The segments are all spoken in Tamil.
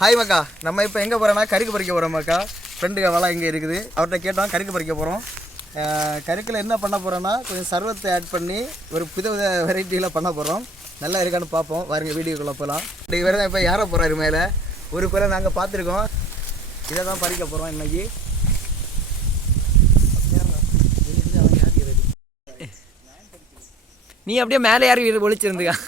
ஹாய் மக்கா, நம்ம இப்போ எங்கே போகிறோன்னா கருக்கு பறிக்க போகிறோம் மக்கா. ஃப்ரெண்டுக்கு வலை இங்கே இருக்குது, அவர்கிட்ட கேட்டோம். கருக்கு பறிக்க போகிறோம். கருக்கில் என்ன பண்ண போகிறோன்னா கொஞ்சம் சர்வத்தை ஆட் பண்ணி ஒரு புது வெரைட்டியில் பண்ண போகிறோம். நல்லா இருக்கான்னு பார்ப்போம். வாருங்க வீடியோக்குள்ளே போகலாம். இன்றைக்கி வேறு இப்போ யாரை போகிறாரு மேலே ஒரு குலை நாங்கள் பார்த்துருக்கோம். இதை தான் பறிக்க போகிறோம் இன்றைக்கி. நீ அப்படியே மேலே யாரும் வீடு ஒழிச்சிருந்துக்கா.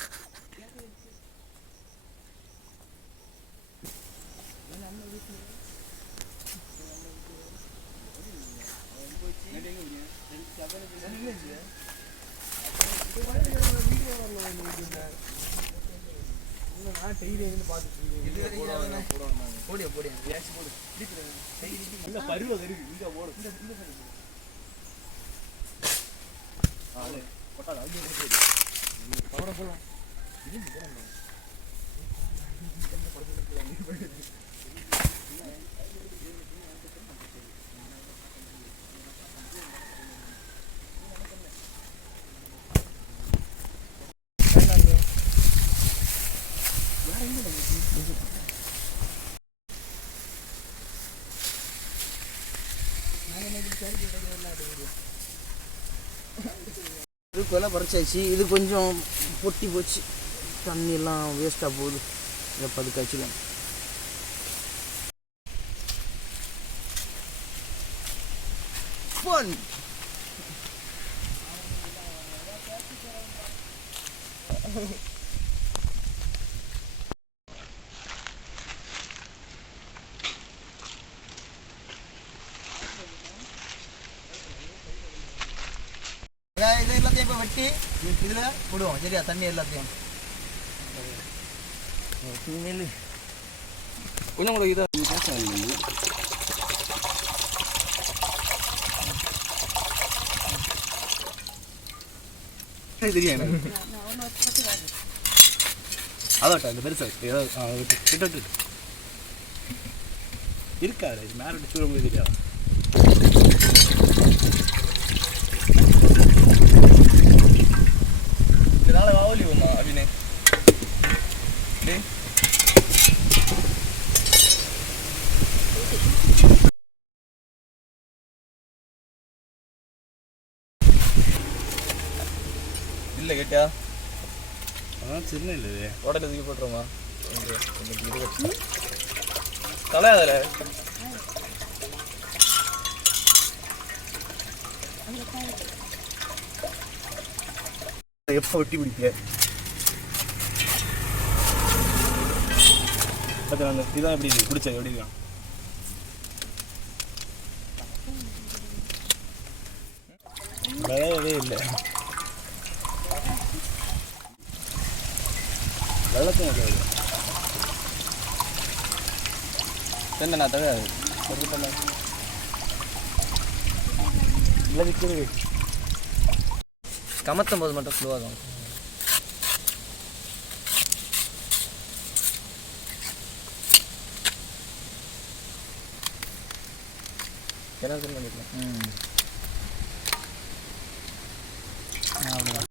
இது கொலை பறிச்சாச்சு. இது கொஞ்சம் பொட்டி போச்சு, தண்ணியெல்லாம் வேஸ்ட்டாக போகுது. இதை பதுக்காச்சுக்கலாம். ஃபன் இது எல்லாத்தையும் இப்போ வெட்டி இதில் விடுவோம். சரியா? தண்ணி எல்லாத்தையும் கொஞ்சம் கூட இதாக தெரியும் அதாட்டா இந்த பெருசா ஏதாவது இருக்காது. இது மேலே சூழ முடியாது. தெரியாது இதனால வாவலி ஒன்றா அப்படின்னு இல்லை கேட்டியா? அதான் சின்ன இல்லை உடனே தூக்கி போட்டுருமா தலை அதில் எப்போ வெட்டி பிடிக்க அந்த இதான் எப்படி பிடிச்சது எப்படி இருக்கான்? விளையவே இல்லை. வெள்ளத்தையும் வைக்கிறது தென்னை தகாது இல்லை விற்கிறது. கமத்தும் போது மட்டும் ஸ்லோவாக தான். எல்லாத்தையும் பண்ணிக்கலாம். அவ்வளோதான்.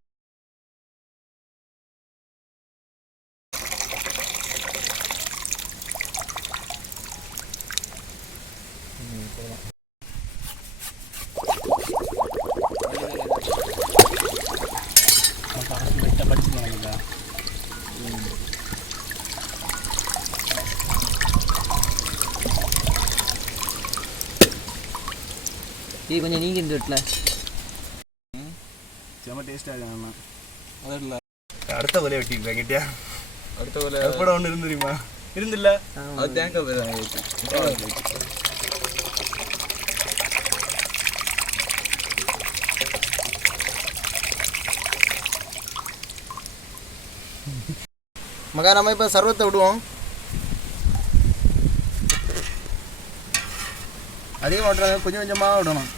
இது கொஞ்சம் நீங்க இந்த வீட்டில் செம்ம டேஸ்ட்டாக ஆகணும். அது இல்லை அடுத்த கொலையை வெட்டிக்கிறேன் கேட்டியா? அடுத்த கொலை கூட ஒன்று இருந்துருமா? இருந்தில்ல அது தேங்காய் மகா. நம்ம இப்போ சர்வத்தை விடுவோம். அதிகமாக விட்டுறாங்க, கொஞ்சம் கொஞ்சமாக விடணும்.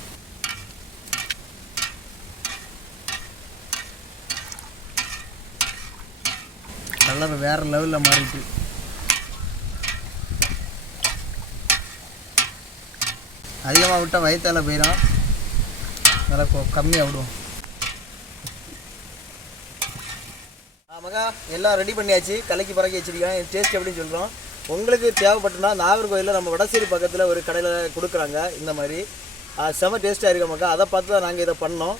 கலர் வேறு லெவலில் மாறிட்டு. அதிகமாக விட்டால் வயிற்றால போயிடும். நல்லா கம்மியாக விடுவோம். மகா எல்லாம் ரெடி பண்ணியாச்சு. கலக்கி பறக்கி வச்சுருக்கேன். டேஸ்ட் எப்படின்னு சொல்கிறோம். உங்களுக்கு தேவைப்பட்டுனா நாகர்கோயிலில் நம்ம வடசேரி பக்கத்தில் ஒரு கடையில் கொடுக்குறாங்க இந்த மாதிரி. செம டேஸ்ட்டாக இருக்க மக்கா. அதை பார்த்து தான் நாங்கள் இதை பண்ணோம்.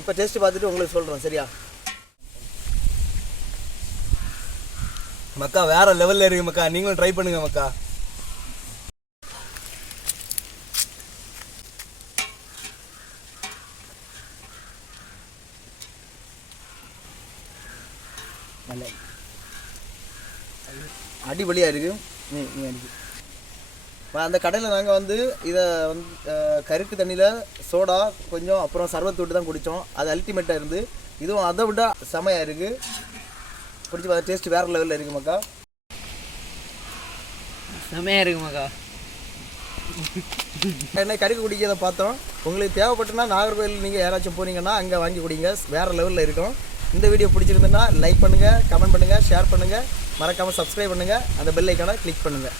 இப்போ டேஸ்ட்டு பார்த்துட்டு உங்களுக்கு சொல்கிறோம் சரியா மக்கா. வேறு லெவலில் இருக்குது மக்கா. நீங்களும் ட்ரை பண்ணுங்கள் மக்கா. அடிபொலியாக இருக்குது. நீ அடிக்கு. அந்த கடையில் நாங்கள் வந்து இதை வந்து கருக்கு தண்ணியில் சோடா கொஞ்சம் அப்புறம் சர்வத்து விட்டு தான் குடித்தோம். அது அல்டிமேட்டாக இருந்து. இதுவும் அதை விட செமையாக இருக்குது. குடிச்சு பார்த்து டேஸ்ட்டு வேறு லெவலில் இருக்குது மக்கா. செமையாக இருக்கு மக்கா. என்ன கருக்கு குடிக்கிறத பார்த்தோம். உங்களுக்கு தேவைப்பட்டுனா நாகர்கோவில் நீங்கள் யாராச்சும் போனீங்கன்னா அங்கே வாங்கி குடிங்க. வேறு லெவலில் இருக்கும். இந்த வீடியோ பிடிச்சிருந்துன்னா லைக் பண்ணுங்கள், கமெண்ட் பண்ணுங்கள், ஷேர் பண்ணுங்கள், மறக்காமல் சப்ஸ்கிரைப் பண்ணுங்கள், அந்த பெல் ஐக்கானை கிளிக் பண்ணுங்கள்.